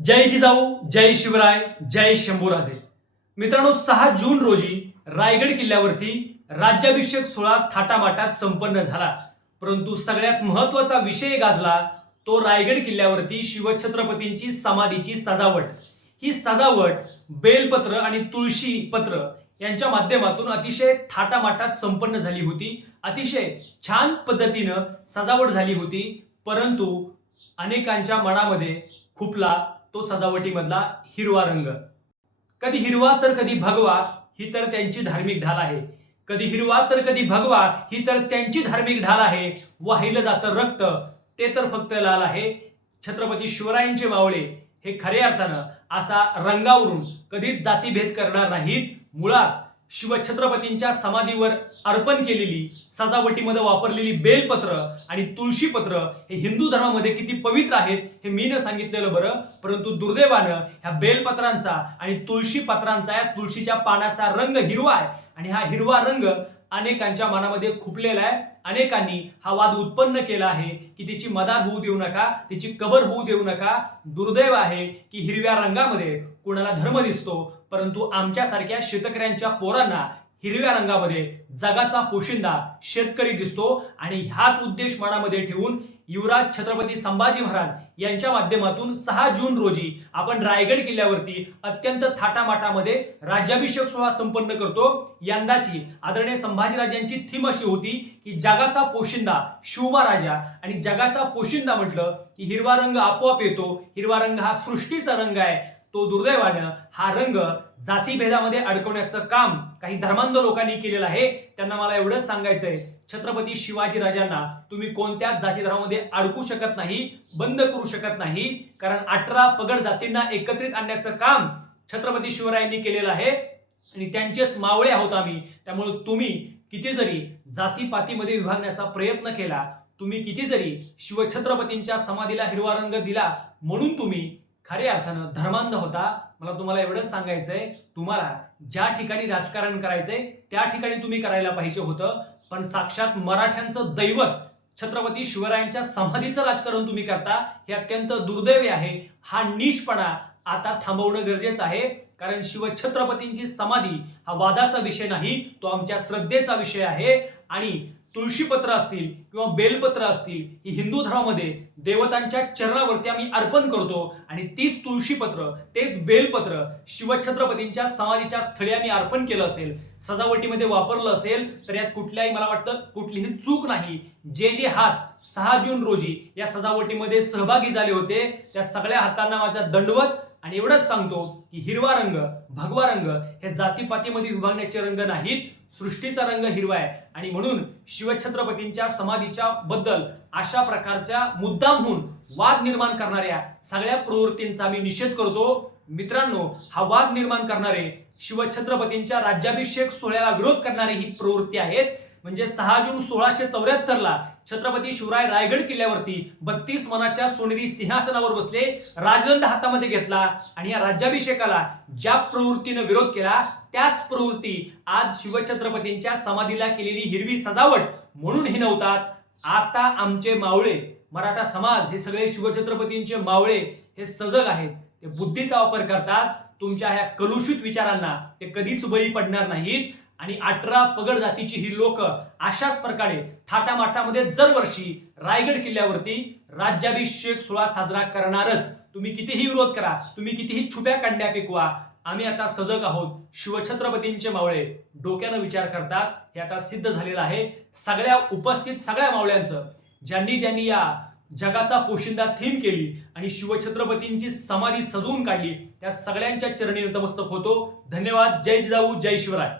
जय जिजाऊ जय शिवराय जय शंभूराजे. मित्रांनो सहा जून रोजी रायगड किल्ल्यावरती राज्याभिषेक सोहळा थाटामाटात संपन्न झाला. परंतु सगळ्यात महत्त्वाचा विषय गाजला तो रायगड किल्ल्यावरती शिवछत्रपतींची समाधीची सजावट. ही सजावट बेलपत्र आणि तुळशी पत्र यांच्या माध्यमातून अतिशय थाटामाटात संपन्न झाली होती. अतिशय छान पद्धतीनं सजावट झाली होती परंतु अनेकांच्या मनामध्ये खुपला तो सजावटीमधला हिरवा रंग. कधी हिरवा तर कधी भगवा ही तर त्यांची धार्मिक ढाल आहे. कधी हिरवा तर कधी भगवा ही तर त्यांची धार्मिक ढाल आहे. वाहिलं जातं रक्त ते तर फक्त लाल आहे. छत्रपती शिवरायांचे मावळे हे खऱ्या अर्थानं असा रंगावरून कधीच जातीभेद करणार नाहीत. मुळात शिवछत्रपतींच्या समाधीवर अर्पण केलेली सजावटीमध्ये वापरलेली बेलपत्र आणि तुळशीपत्र हे हिंदू धर्मामध्ये किती पवित्र आहेत हे मी न सांगितलेलं बरं. परंतु दुर्दैवानं ह्या बेलपत्रांचा आणि तुळशी पत्रांचा या तुळशीच्या पानाचा रंग हिरवा आहे. आणि हा हिरवा रंग अनेकांच्या मनामध्ये खुपलेला आहे. अनेकांनी हा वाद उत्पन्न केला आहे की तिची मदार होऊ देऊ नका तिची कबर होऊ देऊ नका. दुर्दैव आहे की हिरव्या रंगामध्ये कुणाला धर्म दिसतो परंतु आमच्यासारख्या शेतकऱ्यांच्या पोरांना हिरव्या रंगामध्ये जगाचा पोशिंदा शेतकरी दिसतो आणि हाच उद्देश मनामध्ये ठेवून युवराज छत्रपती संभाजी महाराज यांच्या माध्यमातून सहा जून रोजी आपण रायगड किल्ल्यावरती अत्यंत थाटामाटामध्ये राज्याभिषेक सोहळा संपन्न करतो. यंदाची आदरणीय संभाजीराजांची थीम अशी होती की जगाचा पोशिंदा शिवबा राजा आणि जगाचा पोशिंदा म्हटलं की हिरवा रंग आपोआप येतो. हिरवा रंग हा सृष्टीचा रंग आहे. तो दुर्दैवानं हा रंग जातीभेदामध्ये अडकवण्याचं काम काही धर्मांध लोकांनी केलेलं आहे. त्यांना मला एवढंच सांगायचंय छत्रपती शिवाजी राजांना तुम्ही कोणत्याच जाती धर्मामध्ये अडकू शकत नाही बंद करू शकत नाही. कारण अठरा पगड जातींना एकत्रित आणण्याचं काम छत्रपती शिवरायांनी केलेलं आहे. आणि त्यांचेच मावळे आहोत आम्ही. त्यामुळे तुम्ही किती जरी जातीपातीमध्ये विभागण्याचा प्रयत्न केला तुम्ही किती जरी शिवछत्रपतींच्या समाधीला हिरवा रंग दिला म्हणून तुम्ही खऱ्या अर्थानं धर्मांध होता. मला तुम्हाला एवढंच सांगायचंय. तुम्हाला ज्या ठिकाणी राजकारण करायचंय त्या ठिकाणी तुम्ही करायला पाहिजे होतं. पण साक्षात मराठ्यांचं दैवत छत्रपती शिवरायांच्या समाधीचं राजकारण तुम्ही करता हे अत्यंत दुर्दैवी आहे. हा निष्पणा आता थांबवणं गरजेचं आहे. कारण शिवछत्रपतींची समाधी हा वादाचा विषय नाही तो आमच्या श्रद्धेचा विषय आहे. आणि तुळशीपत्र असतील किंवा बेलपत्र असतील ही हिंदू धर्मामध्ये देवतांच्या चरणावरती आम्ही अर्पण करतो. आणि तीच तुळशीपत्र तेच बेलपत्र शिवछत्रपतींच्या समाधीच्या स्थळी आम्ही अर्पण केलं असेल सजावटीमध्ये वापरलं असेल तर यात कुठल्याही मला वाटतं कुठलीही चूक नाही. जे जे हात सहा जून रोजी या सजावटीमध्ये सहभागी झाले होते त्या सगळ्या हातांना माझा दंडवत. आणि एवढंच सांगतो की हिरवा रंग भगवा रंग हे जातीपातीमध्ये विभागण्याचे रंग नाहीत. सृष्टीचा रंग हिरवा आहे. आणि म्हणून शिवछत्रपतींच्या समाधीच्या बद्दल अशा प्रकारच्या मुद्दामहून वाद निर्माण करणाऱ्या सगळ्या प्रवृत्तींचा मी निषेध करतो. मित्रांनो हा वाद निर्माण करणारे शिवछत्रपतींच्या राज्याभिषेक सोहळ्याला विरोध करणारे ही प्रवृत्ती आहेत. म्हणजे सहा जून सोळाशे चौऱ्याहत्तरला छत्रपती शिवराय रायगड किल्ल्यावरती बत्तीस मनाच्या सोनेरी सिंहासनावर बसले राजदंड हातामध्ये घेतला आणि या राज्याभिषेकाला ज्या प्रवृत्तीनं विरोध केला त्याच प्रवृत्ती आज शिवछत्रपतींच्या समाधीला केलेली हिरवी सजावट म्हणून हिनवतात आता आमचे मावळे मराठा समाज हे सगळे शिवछत्रपतींचे मावळे हे सजग आहेत. ते बुद्धीचा वापर करतात. तुमच्या ह्या कलुषित विचारांना ते कधीच बळी पडणार नाहीत. आणि अठरा पगड जातीची ही लोक अशाच प्रकारे थाटामाटामध्ये दरवर्षी रायगड किल्ल्यावरती राज्याभिषेक सोहळा साजरा करणारच. तुम्ही कितीही विरोध करा तुम्ही कितीही छुप्या कांड्या पिकवा आम्ही आता सजग आहोत. शिवछत्रपतींचे मावळे डोक्यानं विचार करतात. हे आता सिद्ध झालेलं आहे. सगळ्या उपस्थित सगळ्या मावळ्यांचं ज्यांनी ज्यांनी या जगाचा पोशिंदा थीम केली आणि शिवछत्रपतींची समाधी सजवून काढली त्या सगळ्यांच्या चरणी नतमस्तक होतो. धन्यवाद. जय जिजाऊ जय शिवराय.